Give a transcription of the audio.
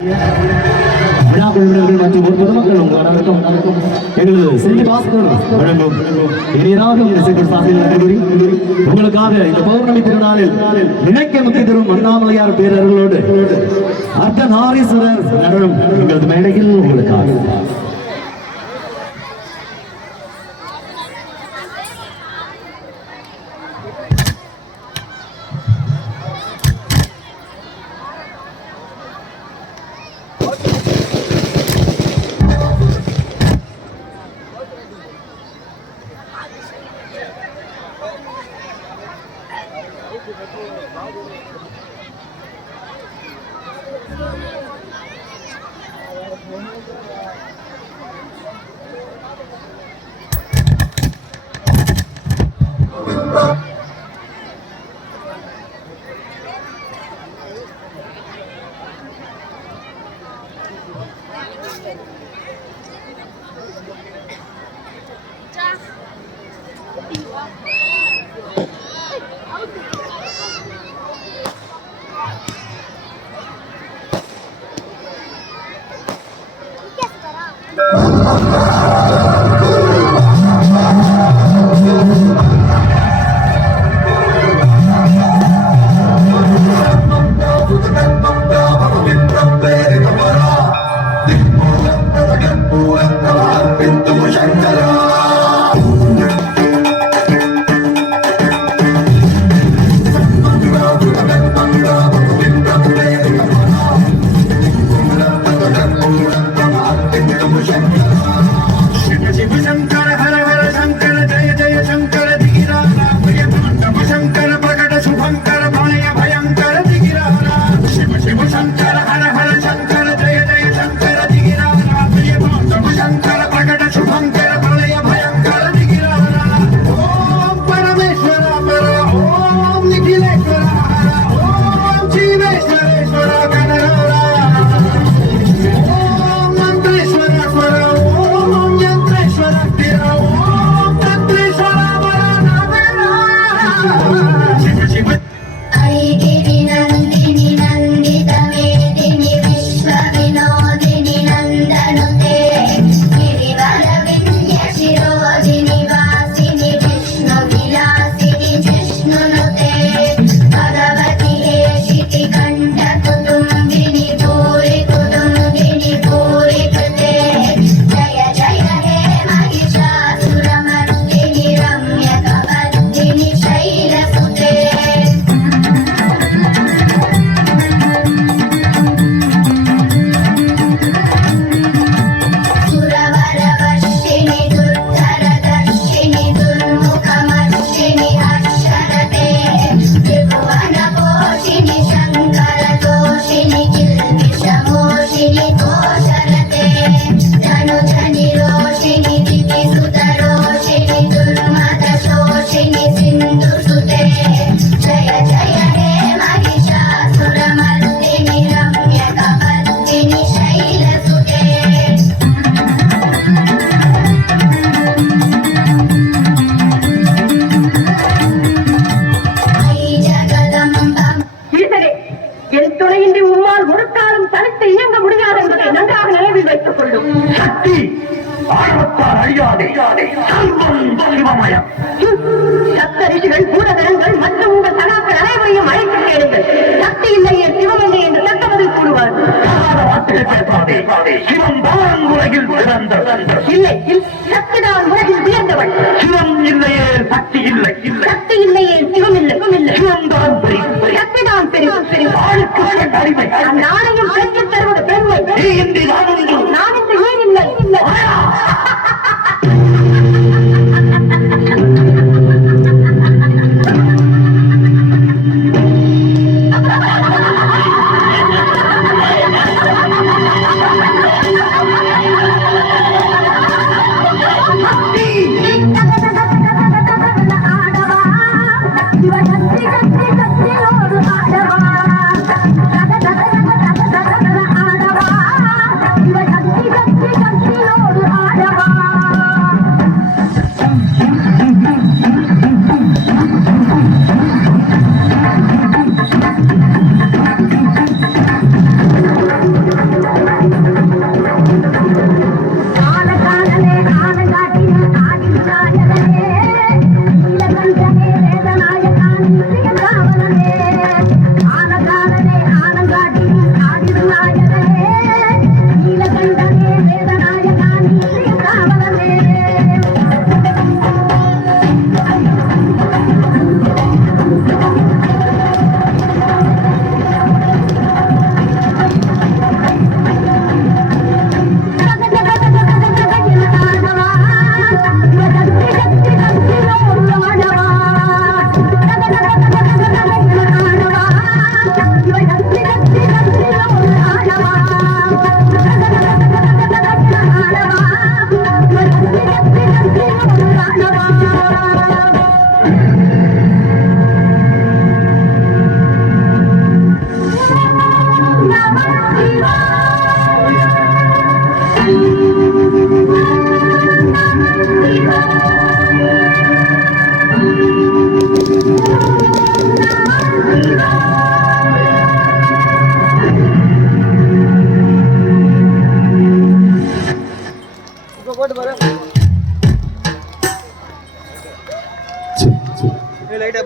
விழா குழுவினர்கள் மற்றும் ஒரு பொதுமக்கள் உங்கள் நடக்கும் எங்களது செல்வி பாஸ்கர் வழங்கும் இனியராக இசைக்குள் சாசிகள் உங்களுக்காக இந்த பௌர்ணமி திருநாளில் நினைக்க முத்தி தரும் அண்ணாமலையார் பேரர்களோடு அர்த்தநாரீஸ்வரர் நடனம் எங்களது மேடையில் உங்களுக்காக. சப்தரிஷிகள் பூரகரங்கள் மற்றும் உங்கள் சகாக்கள் அனைவரையும் அழைத்து கேளுங்கள். சக்தி இல்லையே சிவம் இல்லை என்று சட்ட பதில் கூறுவார். இல்லை, சக்திதான் உலகில் உயர்ந்தவள். சிவம் இல்லையே சக்தி இல்லை, சக்தி இல்லையே சிவம் இல்லை, சிவம்தான் சக்திதான் பெரிய நாளையும் பெற்றுத் தருவது பெருமை. நான் இந்த ஏன் இல்லை போட்டு பாரு. சரி, சரி. லைட்டா